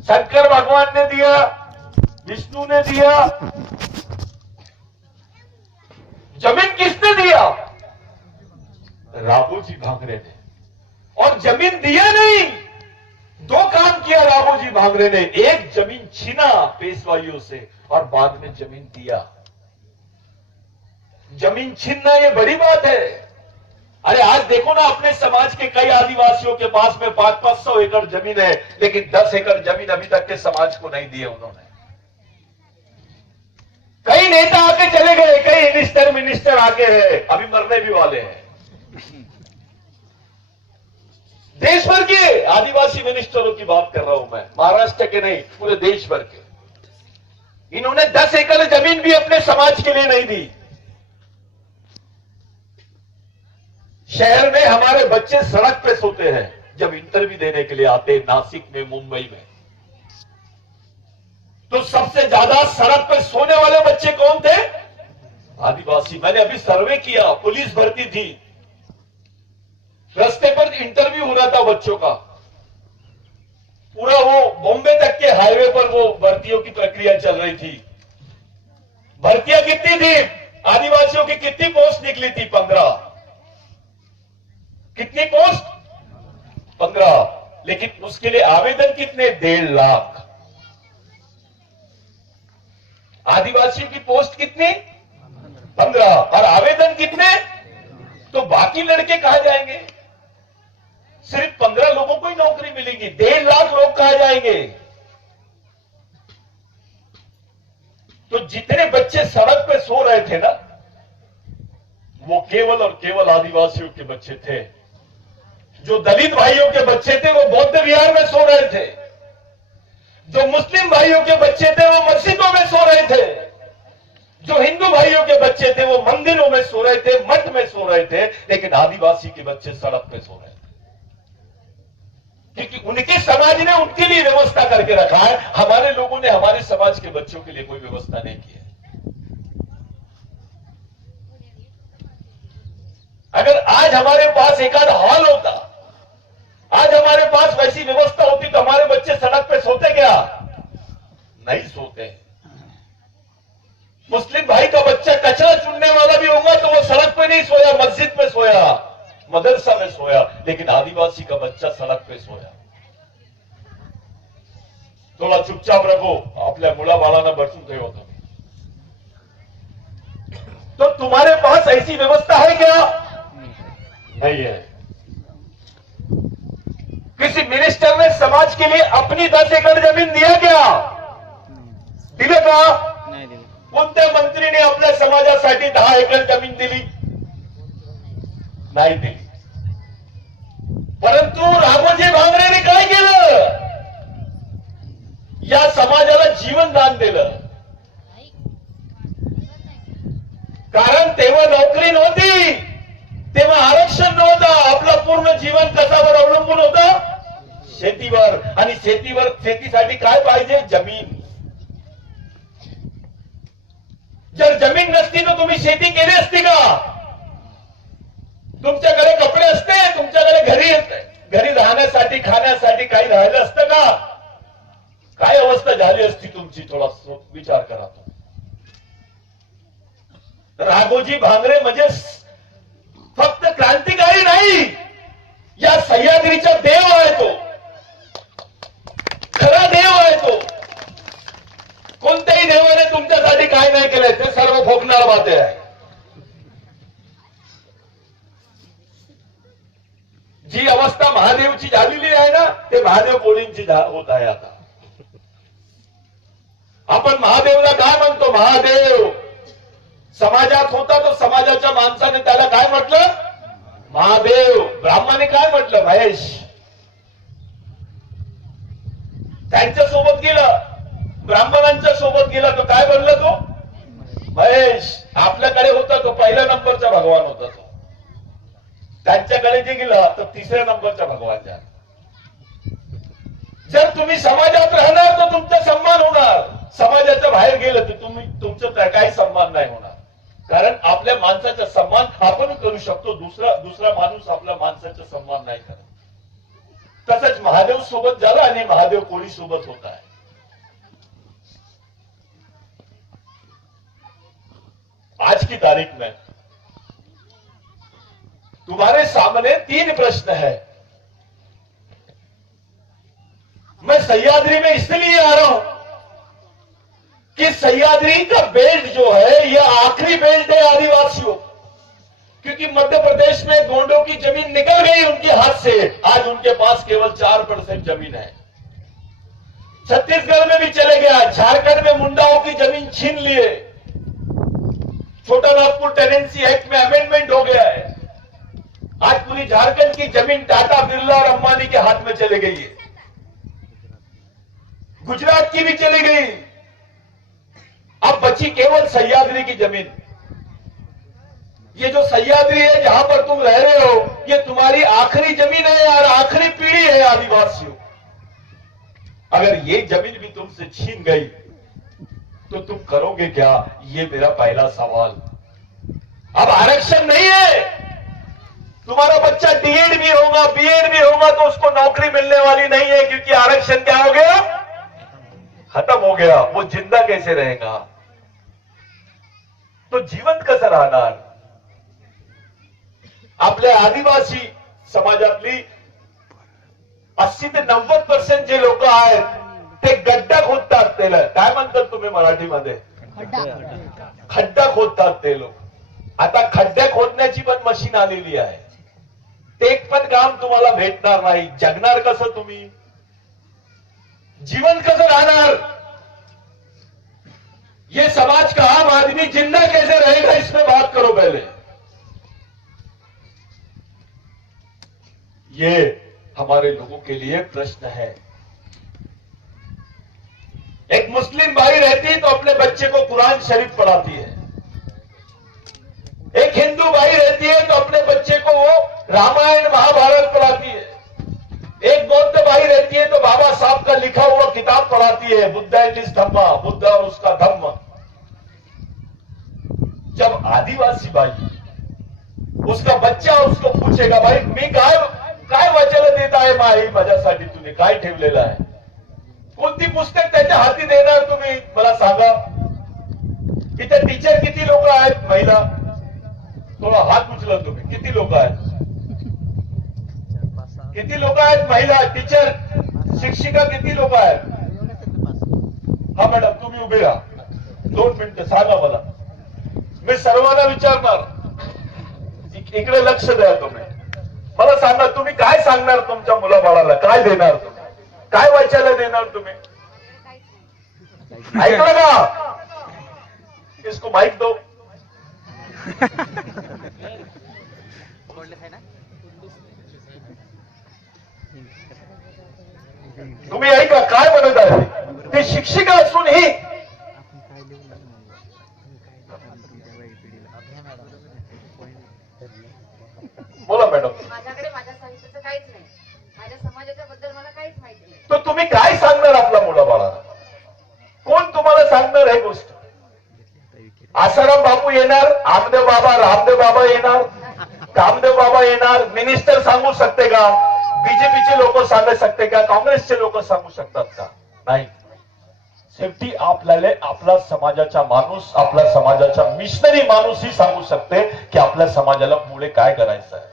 शंकर भगवान ने दिया, विष्णु ने दिया, जमीन किसने दिया? राघोजी भांगरे ने। और जमीन दिया नहीं, दो काम किया राघोजी भांगरे ने। एक, जमीन छीना पेशवाइयों से, और बाद में जमीन दिया। जमीन छीनना ये बड़ी बात है। अरे आज देखो ना, अपने समाज के कई आदिवासियों के पास में 500-500 एकड़ जमीन है, लेकिन 10 एकड़ जमीन अभी तक के समाज को नहीं दी है उन्होंने। कई नेता आके चले गए, कई मिनिस्टर आके हैं, अभी मरने भी वाले हैं। देश भर के आदिवासी मिनिस्टरों की बात कर रहा हूं मैं, महाराष्ट्र के नहीं, पूरे देश भर के। इन्होंने 10 एकड़ जमीन भी अपने समाज के लिए नहीं दी। शहर में हमारे बच्चे सड़क पे सोते हैं जब इंटरव्यू देने के लिए आते हैं, नासिक में, मुंबई में। तो सबसे ज्यादा सड़क पे सोने वाले बच्चे कौन थे? आदिवासी। मैंने अभी सर्वे किया, पुलिस भर्ती थी, रास्ते पर इंटरव्यू हो रहा था बच्चों का, पूरा वो बॉम्बे तक के हाईवे पर वो भर्तियों की प्रक्रिया चल रही थी। भर्तियां कितनी थी? आदिवासियों की कितनी पोस्ट निकली थी? 15। कितनी पोस्ट? 15। लेकिन उसके लिए आवेदन कितने? 1.5 लाख। आदिवासियों की पोस्ट कितनी? 15। और आवेदन कितने? तो बाकी लड़के कहां जाएंगे? सिर्फ 15 लोगों को ही नौकरी मिलेगी, 1.5 लाख लोग कहां जाएंगे? तो जितने बच्चे सड़क पे सो रहे थे ना, वो केवल और केवल आदिवासियों के बच्चे थे। जो दलित भाइयों के बच्चे थे वो बौद्ध विहार में सो रहे थे। जो मुस्लिम भाइयों के बच्चे थे वो मस्जिदों में सो रहे थे। जो हिंदू भाइयों के बच्चे थे वो मंदिरों में सो रहे थे, मठ में सो रहे थे। लेकिन आदिवासी के बच्चे सड़क पे सो रहे थे, क्योंकि उनके समाज ने उनके लिए व्यवस्था करके रखा है। हमारे लोगों ने हमारे समाज के बच्चों के लिए कोई व्यवस्था नहीं की है। अगर आज हमारे पास एक आध हॉल होता, आज हमारे पास वैसी व्यवस्था होती, तो हमारे बच्चे सड़क पे सोते क्या? नहीं सोते। मुस्लिम भाई का बच्चा कचरा चुनने वाला भी होगा तो वो सड़क पे नहीं सोया, मस्जिद पे सोया, मदरसा में सोया। लेकिन आदिवासी का बच्चा सड़क पे सोया। थोड़ा चुपचाप रखो, आपल्या मुलाबाळांना बसून ठेवा तुम्ही। तो तुम्हारे पास ऐसी व्यवस्था है क्या? नहीं है। किसी मिनिस्टर ने समाज के लिए अपनी 10 एकड़ जमीन दिया क्या? दिलं का? नाही दिली. कोणत्या मंत्रीने आपल्या समाजासाठी 10 एकड़ जमीन दिली? नाही दिली. परंतु राघोजी भांगरेने काय केलं? या समाजाला जीवनदान दिलं. कारण तेव्हा नोकरी नव्हती, तेव्हा आरक्षण नव्हतं. आपलं पूर्ण जीवन कशावर अवलंबून होतं? शेतीवर. आणि शेतीसाठी काय पाहिजे? जमीन. जर जमीन नसती तर तुम्ही शेती केली असती का? तुमच्याकडे कपडे असते, तुमच्याकडे घरी राहण्यासाठी, खाण्यासाठी काही राहिलं असतं का? काय अवस्था झाली असती तुमची? थोडा विचार करा. राघोजी भांगरे म्हणजे फक्त क्रांतिकारी नाही, या सह्याद्रीचा देव आहे तो, खरा देव आहे तो. कोणत्याही देवाने तुमच्यासाठी काय नाही केलंय, ते सर्व फोकणार बाते आहे. जी अवस्था महादेवची झालेली आहे ना, ते महादेव कोळींची होत आहे आता. आपण महादेवला काय म्हणतो? महादेव. समाजात होता तो समाजाच्या माणसाने त्याला काय म्हटलं? महादेव. ब्राह्मणाने काय म्हटलं? महेश. त्यांच्या सोबत गेला, ब्राह्मणांच्या सोबत गेला तो काय बनला? तो महेश. आपल्याकडे होता तो पहिल्या नंबरचा भगवान होता तो. त्यांच्याकडे जे गेला तर 3ऱ्या नंबरचा भगवान झाला. जर तुम्ही समाजात राहणार तर तुमचा सन्मान होणार, समाजाच्या बाहेर गेलं तर तुमचं काही सन्मान नाही होणार. कारण आपल्या माणसाचा सन्मान आपण करू शकतो, दुसरा माणूस आपल्या माणसाचा सन्मान नाही करत. तसंच महादेव सोबत झालं आणि महादेव कोळी सोबत होत आहे. आज की तारीख में तुम्हारे सामने 3 प्रश्न है. मैं सह्याद्री में इसलिए आ रहा हूं कि सह्याद्री का बेल्ट जो है यह आखिरी बेल्ट है आदिवासियों, क्योंकि मध्य प्रदेश में गोंडों की जमीन निकल गई उनके हाथ से. आज उनके पास केवल 4% जमीन है. छत्तीसगढ़ में भी चले गया, झारखंड में मुंडाओं की जमीन छीन लिए. छोटा नागपुर टेनेंसी एक्ट में अमेंडमेंट हो गया है. आज पूरी झारखंड की जमीन टाटा बिरला और अंबानी के हाथ में चली गई है. गुजरात की भी चली गई. अब बची केवल सह्याद्री की जमीन. ये जो सह्याद्री है जहां पर तुम रह रहे हो, ये तुम्हारी आखिरी जमीन है यार, आखिरी पीढ़ी है आदिवासियों. अगर ये जमीन भी तुमसे छीन गई तो तुम करोगे क्या, ये मेरा पहला सवाल. अब आरक्षण नहीं है. तुम्हारा बच्चा डीएड भी होगा, बीएड भी होगा तो उसको नौकरी मिलने वाली नहीं है, क्योंकि आरक्षण क्या हो गया, खत्म हो गया. वो जिंदा कैसे रहेगा, तो जिवंत कसं राहणार. आपल्या आदिवासी समाजातली 80 ते 90% जे लोक आहेत ते गड्डा खोदतात. त्याला काय म्हणतात तुम्ही मराठीमध्ये, खड्डा खोदतात ते लोक. आता खड्डा खोदण्याची पण मशीन आलेली आहे. ते एक पण काम तुम्हाला भेटणार नाही. जगणार कसं तुम्ही, जीवन कसं राहणार. ये समाज का आम आदमी जिंदा कैसे रहेगा, इसमें बात करो पहले. ये हमारे लोगों के लिए प्रश्न है. एक मुस्लिम भाई रहती तो अपने बच्चे को कुरान शरीफ पढ़ाती है. एक हिंदू भाई रहती है तो अपने बच्चे को वो रामायण महाभारत पढ़ाती है. एक बौद्ध भाई रहती है तो बाबा साहब का लिखा हुआ किताब पढ़ाती है, बुद्ध एंड हिज धम्मा, बुद्ध और उसका धम्म. जब आदिवासी भाई उसका बच्चा उसको पूछेगा, भाई मी काय वचन देत आहे माई माझ्यासाठी, तुम्ही काय ठेवलेलं आहे, कोणती पुस्तक त्याच्या हाती देणार तुम्ही मला सांगा. इथे टीचर किती लोक आहेत महिला, थोडा हात उचला तुम्ही. किती लोक आहेत, किती लोक आहेत महिला टीचर, शिक्षिका किती लोक आहेत. हा मॅडम तुम्ही उभे राहा 2 मिनिटं, सांगा मला. मी सर्वांना विचारणार, इकडे लक्ष द्या तुम्ही. मला सांगा तुम्ही काय सांगणार तुमच्या मुलाबाळाला, काय देणार तुम्ही, काय वाचायला देणार तुम्ही. ऐकलं का, इसको माइक दो. तुम्ही ऐका काय म्हणत आहे. ती शिक्षिका असूनही बोला मॅडम. माझ्याकडे माझ्या साहित्याचं काहीच नाही, माझ्या समाजाच्या बद्दल मला काहीच माहिती नाही. तर तुम्ही काय सांगणार आपल्या मुलाबाळाला, कोण तुम्हाला सांगणार हे गोष्ट. आसाराम बापू येणार, आमदेव बाबा, रामदेव बाबा येणार, कामदेव बाबा येणार, मिनिस्टर सांगू शकते का, बीजेपीचे लोक सांगू शकते का, काँग्रेसचे लोक सांगू शकतात का, नाही. शेवटी आपल्याला आपला समाजाचा माणूस, आपल्या समाजाचा मिशनरी माणूस ही सांगू शकते की आपल्या समाजाला पुढे काय करायचं आहे.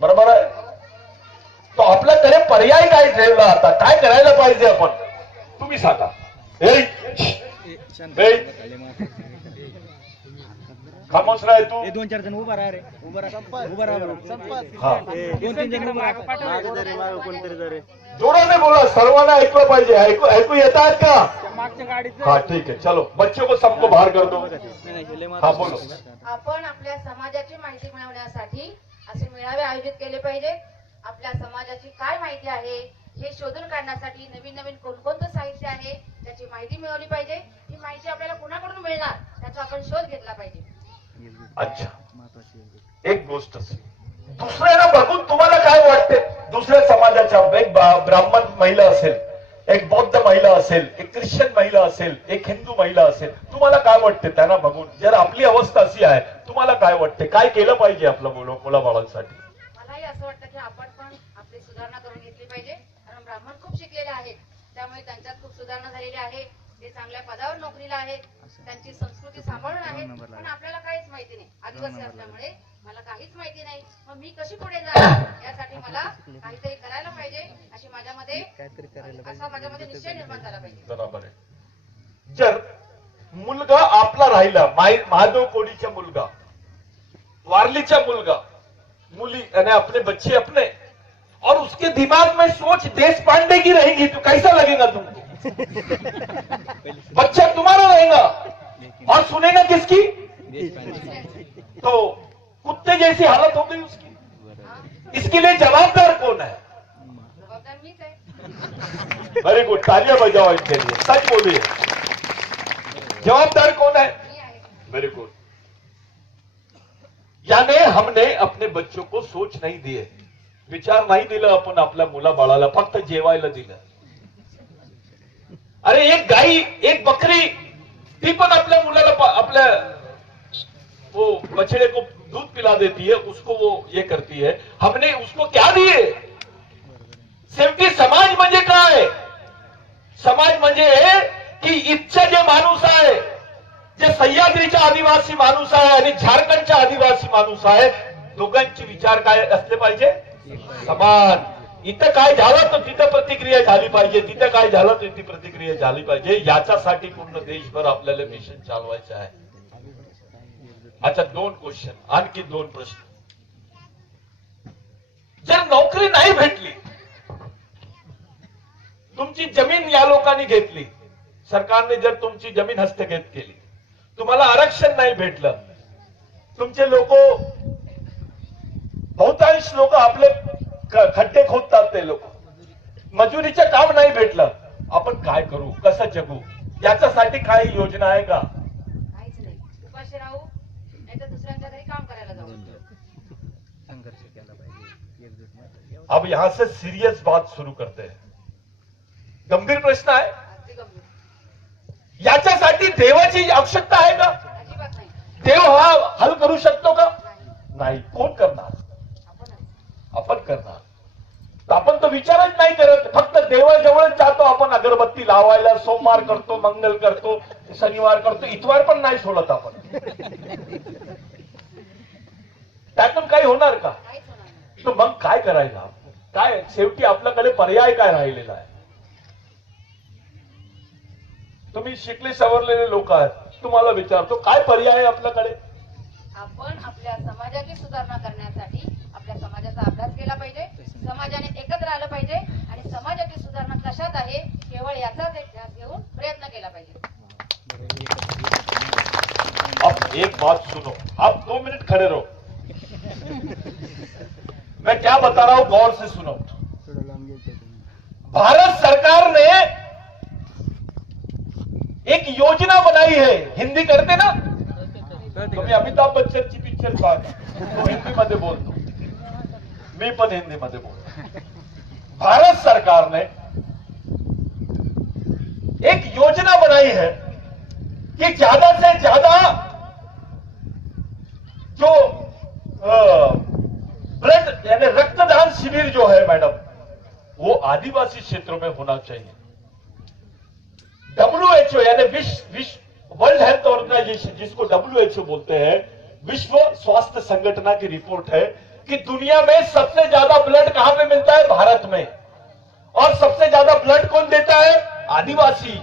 बरोबर आहे. तो आपल्याकडे पर्याय काय ठेवला, आता काय करायला पाहिजे आपण, तुम्ही सांगा. खामोश राह तू. 2-4 जण उभा राहा रे, उभा राहा, उभा राहा. हा 2-3 जण उभा राहा. जोराने बोला, सर्वांना ऐकलं पाहिजे. ऐकू येत आहेत का. मागच्या गाडीत हाँ ठीक है, चलो बच्चों को सबको बाहर कर दो. हाँ बोलो. आपण आपल्या समाजाची माहिती मिळवण्यासाठी असे मेळावे आयोजित केले पाहिजे. आपल्या समाजाची काय माहिती आहे हे शोधून काढण्यासाठी नवीन नवीन कोणकोणतं साहित्य आहे त्याची माहिती मिळवली पाहिजे. ही माहिती आपल्याला कुणाकडून मिळणार त्याचा आपण शोध घेतला पाहिजे. अच्छा, एक गोष्ट दुसऱ्याला बघून तुम्हाला काय वाटते, दुसऱ्या समाजाच्या एक ब्राह्मण महिला असेल, एक बौद्ध महिला असेल, एक ख्रिश्चन महिला असेल, एक हिंदू महिला असेल, तुम्हाला काय वाटते त्यांना बघून. जर आपली अवस्था अशी आहे, तुम्हाला काय वाटते, काय केलं पाहिजे आपल्या मुलाबाळांसाठी. मलाही असं वाटतं की आपण पण आपले सुधारणा करून घेतली पाहिजे. कारण ब्राह्मण खूप शिकलेले आहेत, त्यामुळे त्यांच्यात खूप सुधारणा झालेली आहे. ते चांगल्या पदावर नोकरीला आहेत, त्यांची संस्कृती सांभाळून आहेत, पण आपल्याला काहीच माहिती नाही. आदिवासी असल्यामुळे मला काहीच माहिती नाही. मग मी कशी पुढे जाणार, यासाठी मला काहीतरी करायला पाहिजे, अशी माझ्यामध्ये असा माझ्यामध्ये निश्चय निर्माण झाला पाहिजे. बरोबर आहे. जर मुलगा आपला राहिला, महादेव कोडीचा मुलगा, वारलीचा मुलगा, मुली यानी अपने बच्चे अपने, और उसके दिमाग में सोच देश पांडे की रहेगी, तो कैसा लगेगा तुमको? बच्चा तुम्हारा रहेगा और सुनेगा किसकी? तो कुत्ते जैसी हालत हो गई उसकी. इसके लिए जवाबदार कौन है? जबाबदार मीच आहे. वेरी गुड, तालियां बजाओ इनके लिए. सच बोलिए, जवाबदार कौन है? मी आहे. Very good. याने हमने अपने बच्चों को सोच नहीं दिए, विचार नाही दिलं आपण आपल्या मुला बाळाला, फक्त जेवायला दिलं. अरे एक गाई, एक बकरी, ती पण आपल्या मुलाला आपल्या वो बछड़े को दूध पिला देती है, उसको वो ये करती है. हमने उसको क्या दिए? शेवटी समाज म्हणजे काय? समाज म्हणजे की इथचा जे माणूस आहे, जे सह्याद्रीचा आदिवासी माणूस आहे आणि झारखंडचा आदिवासी माणूस आहे, दोघांचे विचार काय असले पाहिजे? समान. इथं काय झालं तर तिथं प्रतिक्रिया झाली पाहिजे, तिथं काय झालं तर ती प्रतिक्रिया झाली पाहिजे. याच्यासाठी पूर्ण देशभर आपल्याला मिशन चालवायचं आहे. अच्छा, 2 क्वेश्चन, आणखी 2 प्रश्न. जर नोकरी नाही भेटली, तुमची जमीन या लोकांनी घेतली, सरकारने जर तुमची जमीन हस्तगत केली, तुम्हाला आरक्षण नाही भेटलं, तुमचे लोक, बहुतांश लोक आपले खड्डे खोदतात, ते लोक मजुरीचं काम नाही भेटलं, आपण काय करू, कसं जगू? याच्यासाठी काही योजना आहे का? काहीच नाही. उपाशी राहू, नाही तर दुसऱ्यांच्या घरी काम करायला जाऊ. संघर्ष केला पाहिजे. अब यहां से सीरियस बात शुरू करते हैं. गंभीर प्रश्न आहे. अगदी गंभीर. याच्यासाठी देवाची आवश्यकता आहे का? अजिबात नाही. देव हा हल करू शकतो का? नाही. नाही. कोण करणार? आपणच. आपण करणार. तर आपण तो विचारच नाही करत, फक्त देवाजवळच जातो आपण अगरबत्ती लावायला, सोमवार करतो, मंगल करतो, शनिवार करतो, इतवार पण नाही सोडत आपण. त्यातून काही होणार का? काहीच होणार नाही. तर मग काय करायला? काय शेवटी आपल्याकडे पर्याय काय राहिलेला आहे? तुम्ही शिकले सवरलेले लोक आहात, तुम्हाला विचारतो, काय पर्याय आहे आपल्याकडे? आपण आपल्या समाजाची सुधारणा करण्यासाठी आपल्या समाजाचा अभ्यास केला पाहिजे, समाजाने एकत्र आलं पाहिजे आणि समाजाची सुधारणा कशात आहे केवळ याचाच एक ध्यास घेऊन प्रयत्न केला पाहिजे. अब एक बात सुनो, आप 2 मिनट खड़े रहो. मैं क्या बता रहा हूं, गौर से सुनो. भारत सरकार ने एक योजना बनाई है. हिंदी करते ना तुम्ही? अमिताभ बच्चनची पिक्चर पाहा, तो हिंदीमध्ये बोलतो, मी पण हिंदीमध्ये बोलतो. भारत सरकार ने एक योजना बनाई है कि ज्यादा से ज्यादा जो ब्लड यानी रक्तदान शिविर जो है मैडम, वो आदिवासी क्षेत्रों में होना चाहिए. WHO यानी विश्व वर्ल्ड हेल्थ ऑर्गेनाइजेशन, जिसको WHO बोलते हैं, विश्व स्वास्थ्य संगठन की रिपोर्ट है कि दुनिया में सबसे ज्यादा ब्लड कहां पे मिलता है? भारत में. और सबसे ज्यादा ब्लड कौन देता है? आदिवासी.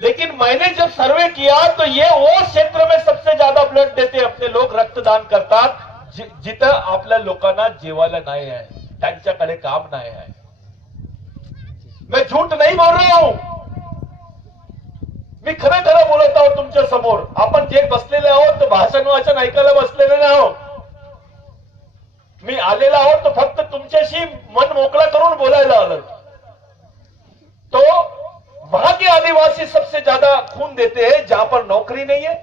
लेकिन मैंने जब सर्वे किया तो ये वो क्षेत्र में सबसे ज्यादा ब्लड देते अपने लोक, रक्तदान करतात जिथं आपल्या लोकांना जेवायला नाही आहे, त्यांच्याकडे काम नाही आहे. मैं झूठ नहीं बोल रहा हूं, मी खरं खरं बोलत आहोत तुमच्या समोर. आपण जे बसलेले आहोत तर भाषण वाचन ऐकायला बसलेले नाही आहोत. मी आलेला आहोत तर फक्त तुमच्याशी मन मोकळा करून बोलायला आलो. तो वहां के आदिवासी सबसे ज्यादा खून देते हैं जहां पर नौकरी नहीं है,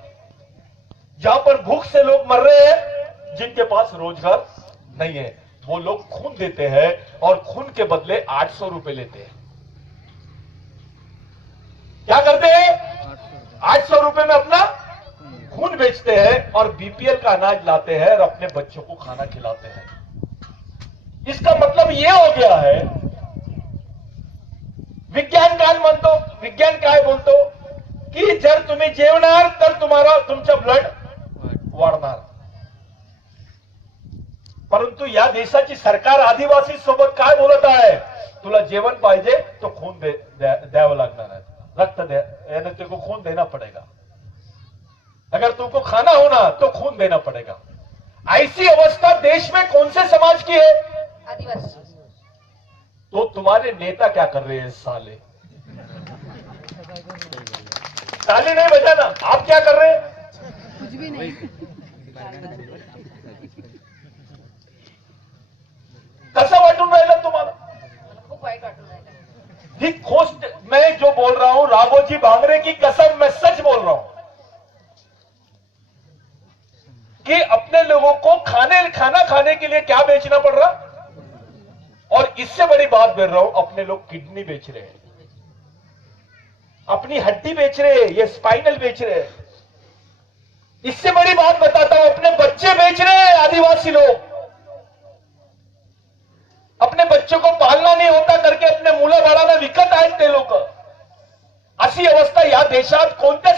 जहां पर भूख से लोग मर रहे हैं, जिनके पास रोजगार नहीं है. वो लोग खून देते हैं और खून के बदले 800 रुपए लेते हैं. क्या करते हैं? 800 रुपए में अपना खून बेचते हैं और बीपीएल का अनाज लाते हैं और अपने बच्चों को खाना खिलाते हैं. इसका मतलब ये हो गया है, विज्ञान काय म्हणतो, विज्ञान काय बोलतो की जर तुम्ही जेवणार तर तुमचं ब्लड वाढणार. परंतु या देशाची सरकार आदिवासी सोबत काय बोलत आहे, तुला जेवण पाहिजे तो खून द्यावं लागणार आहे, रक्त यानी तेरे को खून देना पड़ेगा, अगर तुमको खाना हो ना तो खून देना पड़ेगा. ऐसी अवस्था देश में कौन से समाज की है? आदिवासी. तो तुम्हारे नेता क्या कर रहे हैं साले? ताली नहीं बजाना, आप क्या कर रहे हैं? कसं वाटून राहिलं तुम्हाला? मला खूप वाईट वाटून राहिलं. ही गोष्ट मैं जो बोल रहा हूं, राघोजी भांगरे की कसम, मैं सच बोल रहा हूं कि अपने लोगों को खाना खाने के लिए क्या बेचना पड़ रहा, और इससे बड़ी बात बोल रहा हूं, अपने लोग किडनी बेच रहे हैं, अपनी हड्डी बेच रहे हैं, ये स्पाइनल बेच रहे हैं. इससे बड़ी बात बताता हूं, अपने बच्चे बेच रहे हैं आदिवासी लोग. अपने बच्चों को पालना नहीं होता करके अपने मुलं बाळांना विकत आहेत ते लोक. अशी अवस्था या देशात कोणत्या